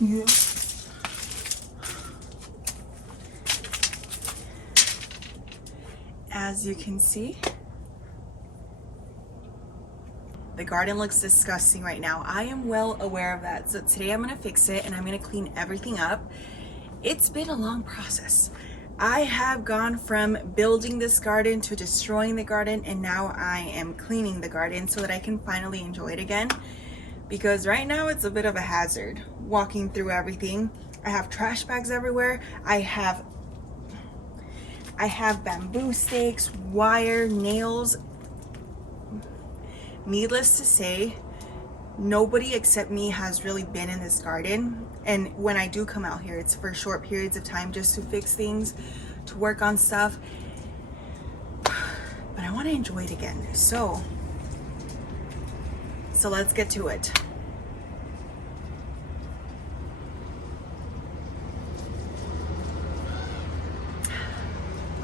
Yeah. As you can see, the garden looks disgusting right now. I am well aware of that. So today I'm gonna fix it and I'm gonna clean everything up. It's been a long process. I have gone from building this garden to destroying the garden, and now I am cleaning the garden so that I can finally enjoy it again. Because right now it's a bit of a hazard walking through everything. I have trash bags everywhere. I have bamboo stakes, wire, nails. Needless to say, nobody except me has really been in this garden. And when I do come out here, it's for short periods of time just to fix things, to work on stuff. But I want to enjoy it again. So let's get to it.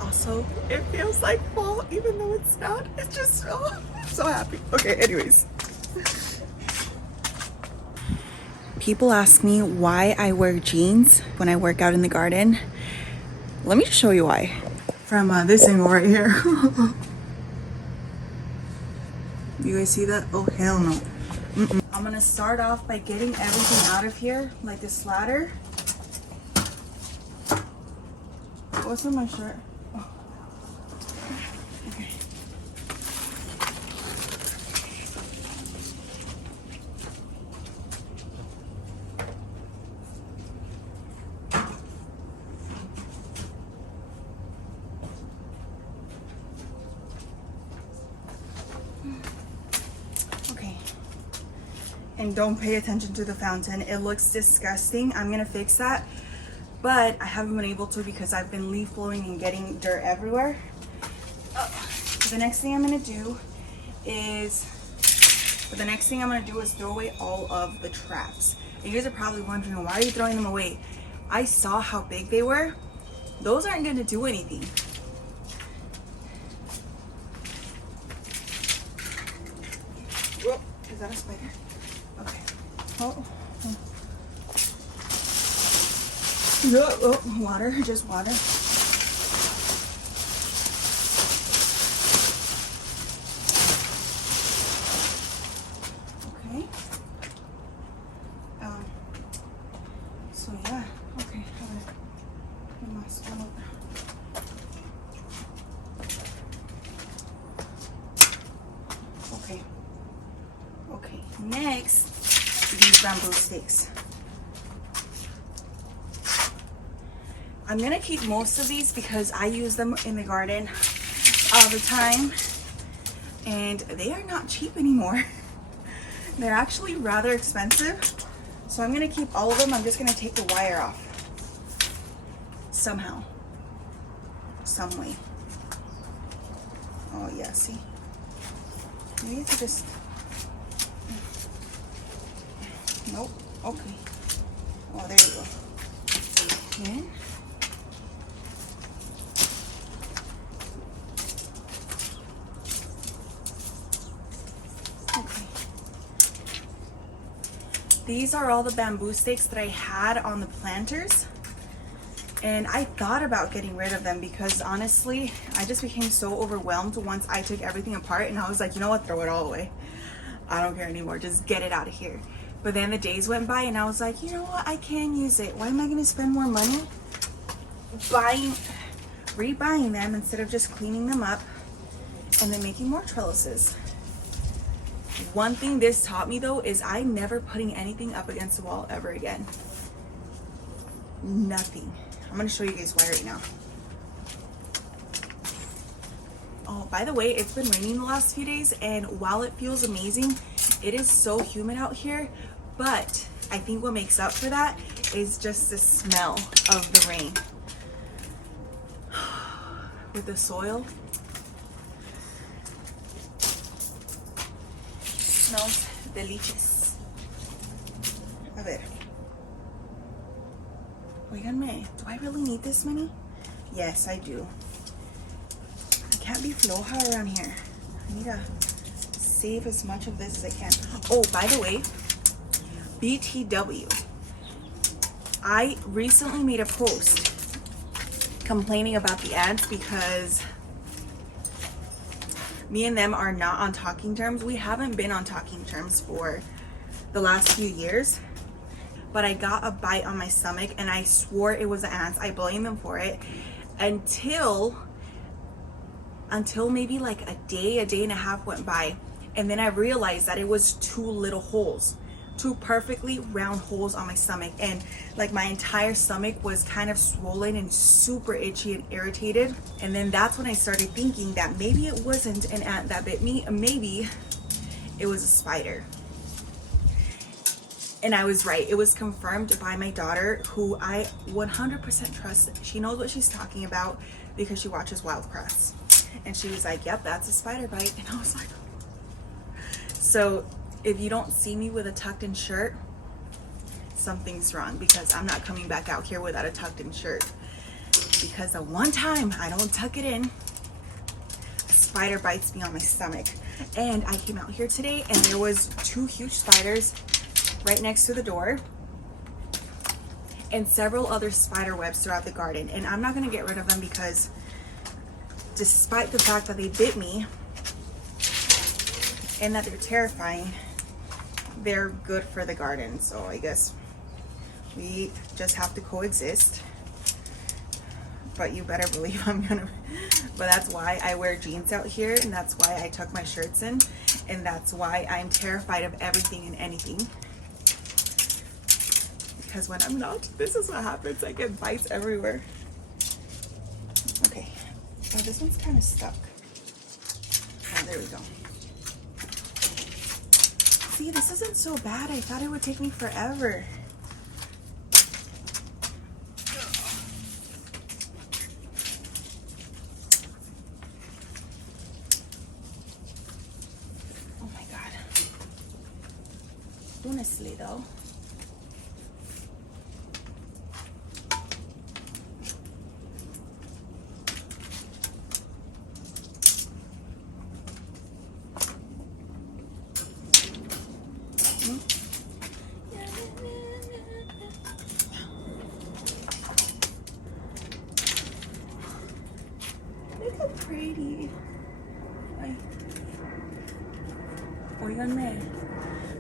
Also, it feels like fall even though it's not. It's just, oh, I'm so happy. Okay, anyways. People ask me why I wear jeans when I work out in the garden. Let me show you why. From this angle right here. You guys see that? Oh, hell no. I'm gonna start off by getting everything out of here, like this ladder. What's in my shirt? Oh. Okay. And don't pay attention to the fountain. It looks disgusting. I'm gonna fix that, but I haven't been able to because I've been leaf blowing and getting dirt everywhere. The next thing I'm gonna do is throw away all of the traps. And you guys are probably wondering, why are you throwing them away? I saw how big they were. Those aren't gonna do anything. Whoa, is that a spider? Okay. Oh. Water, just water. Okay. So yeah, okay. Okay, next, these bamboo sticks. I'm gonna keep most of these because I use them in the garden all the time, and they are not cheap anymore. They're actually rather expensive, so I'm gonna keep all of them. I'm just gonna take the wire off somehow, some way. Oh yeah, see, maybe I could just, nope. Okay, oh, there you go. Then these are all the bamboo stakes that I had on the planters, and I thought about getting rid of them because honestly I just became so overwhelmed once I took everything apart, and I was like, you know what, throw it all away. I don't care anymore, just get it out of here. But then the days went by and I was like, you know what, I can use it. Why am I going to spend more money rebuying them instead of just cleaning them up and then making more trellises? One thing this taught me though is I'm never putting anything up against the wall ever again. Nothing. I'm gonna show you guys why right now. Oh, by the way, it's been raining the last few days, and while it feels amazing, it is so humid out here. But I think what makes up for that is just the smell of the rain. With the soil. Smells delicious. A ver. Oiganme, do I really need this many? Yes, I do. I can't be floja around here. I need to save as much of this as I can. Oh, by the way, BTW. I recently made a post complaining about the ants because me and them are not on talking terms. We haven't been on talking terms for the last few years, but I got a bite on my stomach and I swore it was the ants. I blame them for it until maybe like a day and a half went by, and then I realized that it was two little holes, two perfectly round holes on my stomach, and like my entire stomach was kind of swollen and super itchy and irritated. And then that's when I started thinking that maybe it wasn't an ant that bit me, maybe it was a spider. And I was right. It was confirmed by my daughter, who I 100% trust. She knows what she's talking about because she watches Wild Crafts. And she was like, yep, that's a spider bite. And I was like, so if you don't see me with a tucked in shirt, something's wrong, because I'm not coming back out here without a tucked in shirt. Because the one time I don't tuck it in, a spider bites me on my stomach. And I came out here today and there was two huge spiders right next to the door and several other spider webs throughout the garden. And I'm not gonna get rid of them because despite the fact that they bit me and that they're terrifying, they're good for the garden. So I guess we just have to coexist. But you better believe I'm gonna, but that's why I wear jeans out here, and that's why I tuck my shirts in, and that's why I'm terrified of everything and anything. Because when I'm not, this is what happens. I get bites everywhere. Okay, oh, this one's kind of stuck. Oh, there we go. See, this isn't so bad. I thought it would take me forever. Oh my God. Honestly though, look how pretty. Ay. Oiganme,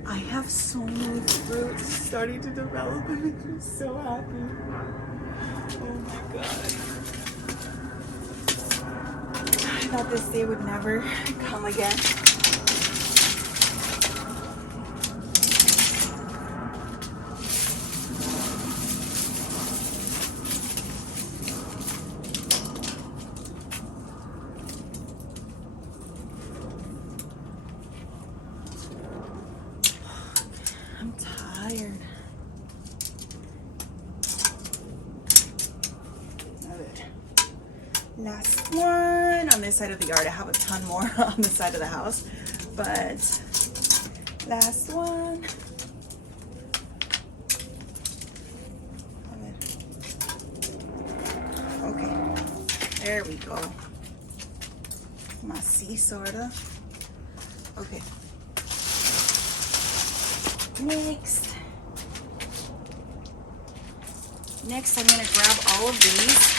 I have so many fruits starting to develop and it makes me so happy. Oh my God. I thought this day would never come again. I'm tired. Last one on this side of the yard. I have a ton more on the side of the house, but last one. Okay, there we go. Messy, sorta. Okay. Next, I'm gonna grab all of these.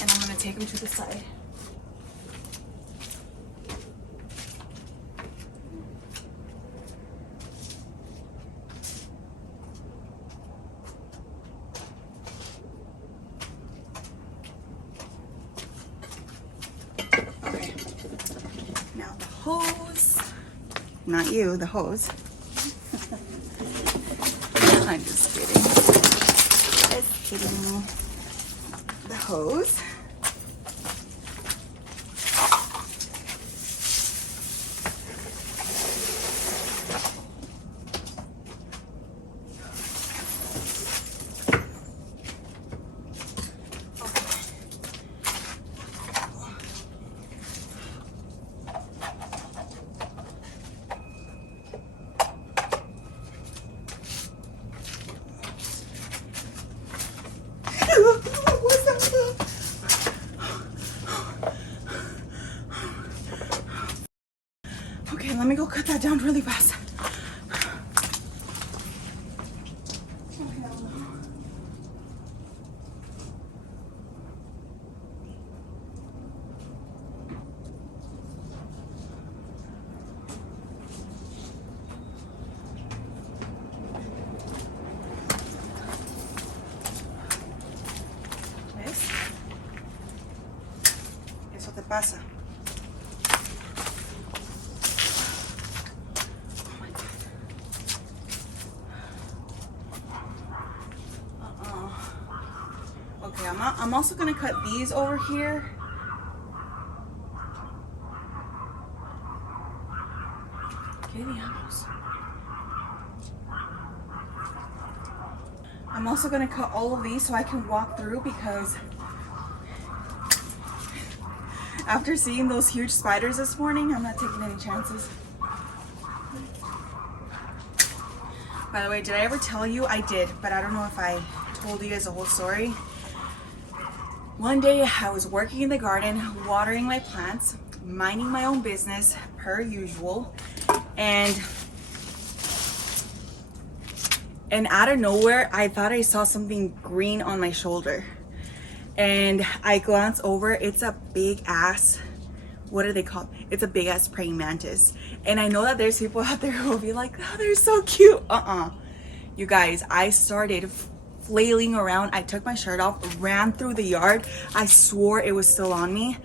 And I'm gonna take them to the side. Okay. Now the hose. Not you, the hose. I'm just kidding. Just kidding. The hose. What's that? let me go cut that down really fast. Eso te pasa. Okay, I'm also gonna cut these over here. Okay, diablos. I'm also gonna cut all of these so I can walk through, because after seeing those huge spiders this morning, I'm not taking any chances. By the way, did I ever tell you? I did, but I don't know if I told you guys the whole story. One day I was working in the garden, watering my plants, minding my own business per usual, and out of nowhere, I thought I saw something green on my shoulder. And I glance over, it's a big ass, what are they called? It's a big ass praying mantis. And I know that there's people out there who will be like, oh, they're so cute. You guys, I started flailing around. I took my shirt off, ran through the yard. I swore it was still on me.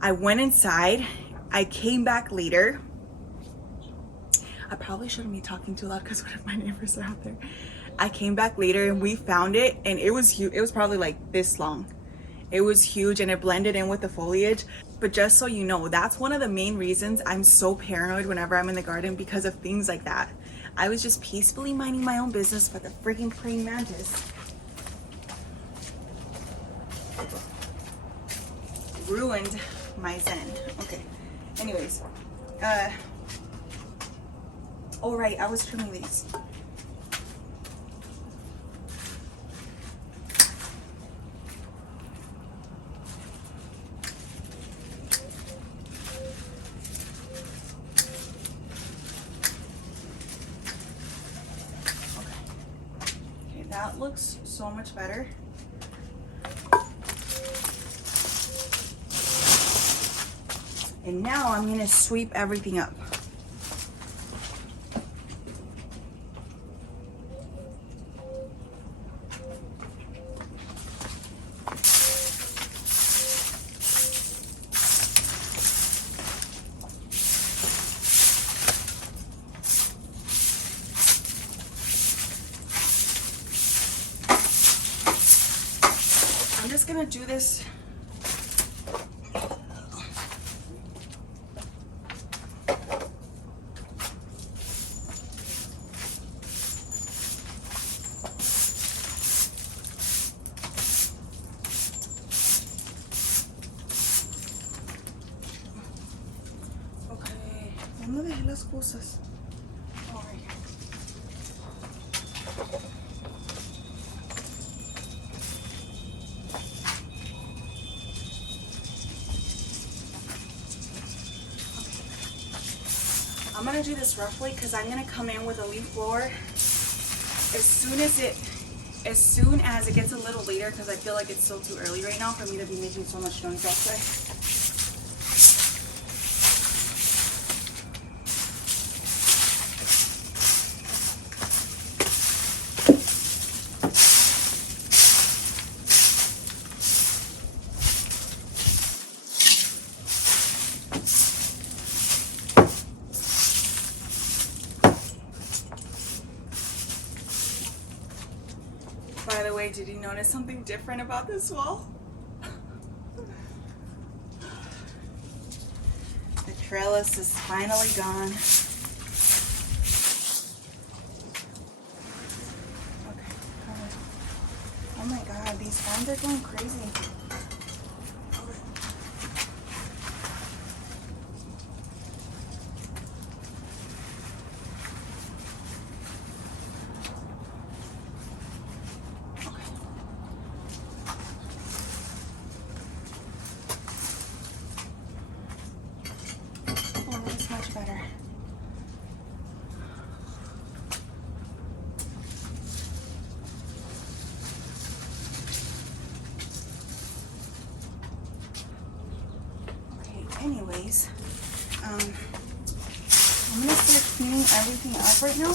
I went inside. I came back later. I probably shouldn't be talking too loud because what if my neighbors are out there? I came back later and we found it, and it was huge. It was probably like this long. It was huge and it blended in with the foliage. But just so you know, that's one of the main reasons I'm so paranoid whenever I'm in the garden, because of things like that. I was just peacefully minding my own business, but the freaking praying mantis ruined my zen. Okay, anyways, oh right, I was trimming these. That looks so much better. And now I'm gonna sweep everything up. I'm just gonna do this. Okay, ¿dónde dejé las cosas? Oh, right here. I'm gonna do this roughly because I'm gonna come in with a leaf blower as soon as it gets a little later, because I feel like it's still too early right now for me to be making so much noise outside. By the way, did you notice something different about this wall? The trellis is finally gone. Okay. Oh my god, these fans are going crazy. Better. anyways, I'm gonna start cleaning everything up right now.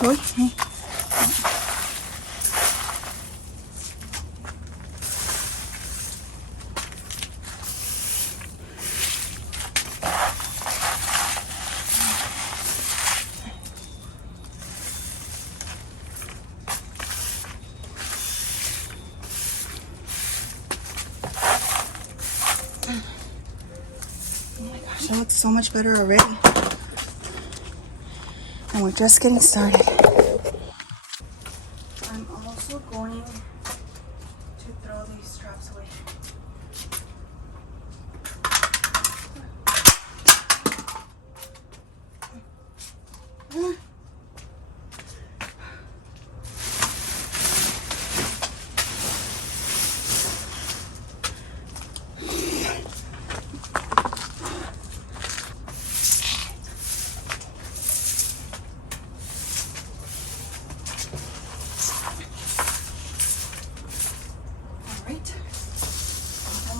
Okay. Oh my gosh, that looks so much better already. And we're just getting started. I'm also going to throw these straps away.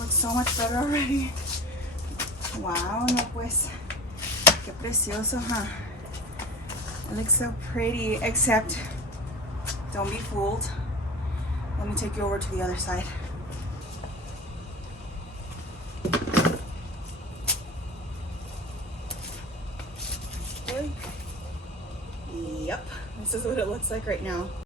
So much better already. Wow, no pues. Qué precioso, huh? It looks so pretty, except don't be fooled. Let me take you over to the other side. Yep, this is what it looks like right now.